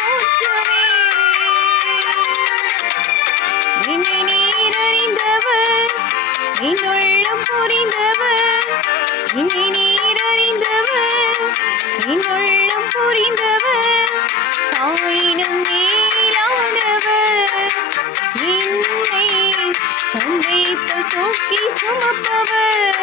போற்றுவே. என்னை நீர் அறிந்தவர், என் உள்ளம் புரிந்தவர். என்னை நீர் அறிந்தவர், என் உள்ளம் புரிந்தவர். தாயினும் மேலானவர், என்னை தந்தை போல் தூக்கி சுமப்பவர்.